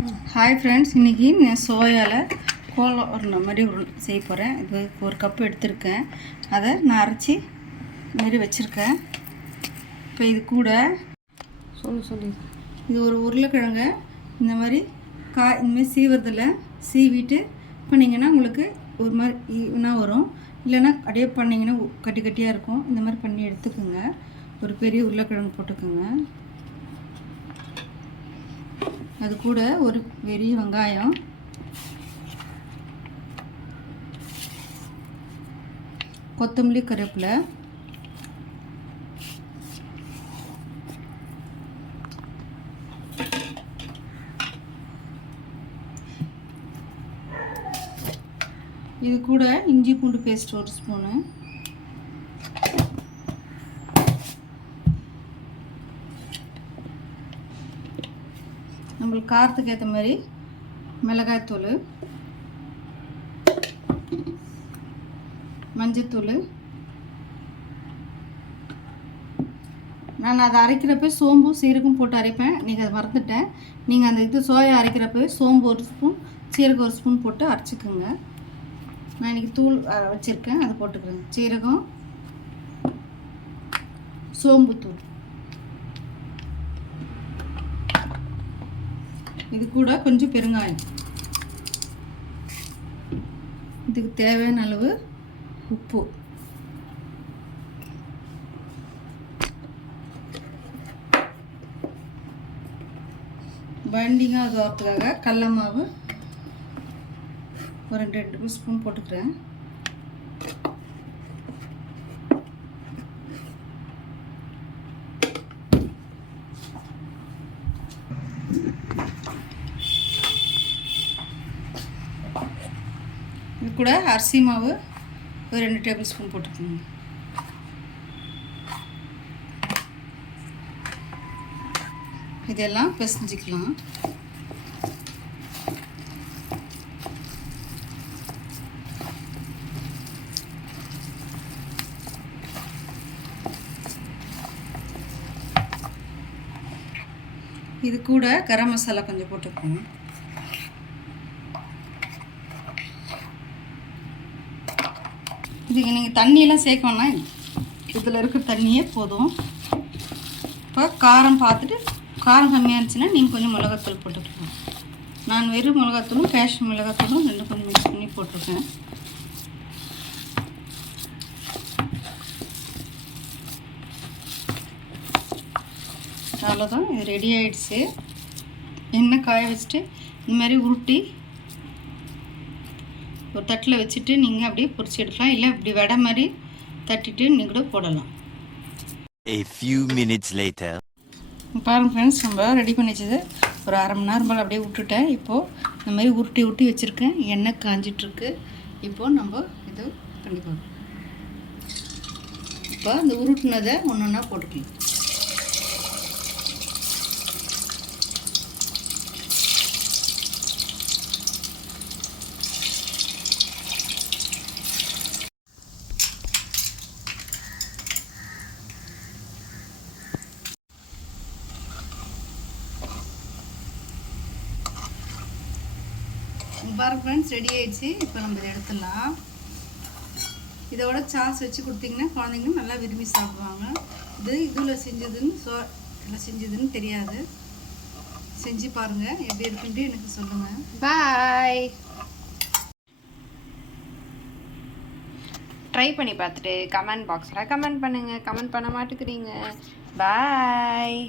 Hi friends, இன்றைக்கி நான் சோயாவில் கோலம் ஒரு மாதிரி செய்ய போகிறேன். இது ஒரு கப்பு எடுத்திருக்கேன். அதை நான் அரைச்சி மாரி வச்சுருக்கேன். இப்போ இது கூட சொல்லி இது ஒரு உருளைக்கிழங்க இந்த மாதிரி இந்தமாதிரி சீவுறதில் சீவிட்டு பண்ணிங்கன்னா உங்களுக்கு ஒரு மாதிரி ஈவனாக வரும். இல்லைன்னா அப்படியே பண்ணிங்கன்னா கட்டி கட்டியாக இருக்கும். இந்த மாதிரி பண்ணி எடுத்துக்கோங்க. ஒரு பெரிய உருளைக்கிழங்கு போட்டுக்கோங்க. அது கூட ஒரு பெரிய வெங்காயம், கொத்தமல்லி, கருவேப்பிலை, இது கூட இஞ்சி பூண்டு பேஸ்ட் ஒரு ஸ்பூனு, நம்மளுக்கு காரத்துக்கு ஏற்ற மாதிரி மிளகாய்த்தூள், மஞ்சத்தூள். நான் அதை அரைக்கிறப்ப சோம்பு சீரகம் போட்டு அரைப்பேன். நீங்கள் அதை மறந்துட்டேன். நீங்கள் அந்த சோயா அரைக்கிறப்ப சோம்பு ஒரு ஸ்பூன், சீரகம் ஒரு ஸ்பூன் போட்டு அரைச்சிக்கோங்க. நான் இன்றைக்கி தூள் வச்சுருக்கேன், அதை போட்டுக்கிறேன். சீரகம், சோம்பு தூள். இது கூட கொஞ்சம் பெருங்காயம். இதுக்கு தேவையான அளவு உப்பு. பைண்டிங்காக அது வரத்துக்காக கடல மாவு ஒரு 2 ஸ்பூன் போட்டுக்கிறேன். இது கூட அரிசி மாவு ஒரு 2 டேபிள் ஸ்பூன் போட்டுக்கோங்க. இதெல்லாம் பிசைஞ்சிக்கலாம். இது கூட கரம் மசாலா கொஞ்சம் போட்டுக்கோங்க. இதுக்கு நீங்கள் தண்ணியெல்லாம் சேர்க்கணும்னா இதில் இருக்கிற தண்ணியே போதும். இப்போ காரம் பார்த்துட்டு, காரம் கம்மியாக இருந்துச்சுன்னா நீங்கள் கொஞ்சம் மிளகாத்தூள் போட்டுக்கலாம். நான் வெறும் மிளகாத்தூளும் காஷ்மீர் மிளகாத்தூளும் 2 கொஞ்சம் மிக்ஸ் பண்ணி போட்டிருக்கேன். அவ்வளோதான், இது ரெடி ஆகிடுச்சு. எண்ணெய் காய வச்சுட்டு இந்த மாதிரி உருட்டி ஒரு தட்டில் வச்சுட்டு நீங்கள் அப்படியே பொரிச்சு எடுக்கலாம். இல்லை இப்படி வடை மாதிரி தட்டிட்டு நீங்கள் கூட போடலாம். A few minutes later. பாருங்கள் ஃப்ரெண்ட்ஸ், நம்ம ரெடி பண்ணி வச்சது ஒரு 1/2 மணி நேரம் போல் அப்படியே விட்டுட்டேன். இப்போது இந்த மாதிரி உருட்டி வச்சுருக்கேன். எண்ணெய் காஞ்சிட்ருக்கு. இப்போது நம்ம இது பண்ணி போடுறோம். இப்போ இந்த உருட்டினதை ஒன்று ஒன்றா போட்டுக்கலாம். பாருங்க ஃப்ரெண்ட்ஸ், ரெடி ஆகிடுச்சு. இப்போ நம்ம இதை எடுத்துடலாம். இதோட சாஸ் வச்சு கொடுத்தீங்கன்னா குழந்தைங்களும் நல்லா விரும்பி சாப்பிடுவாங்க. இதில் செஞ்சதுன்னு தெரியாது. செஞ்சு பாருங்கள், எப்படி இருக்குன்ட்டு எனக்கு சொல்லுங்கள். பாய். ட்ரை பண்ணி பார்த்துட்டு கமெண்ட் பாக்ஸில் கமெண்ட் பண்ணுங்கள். கமெண்ட் பண்ண மாட்டேங்கிறீங்க. பாய்.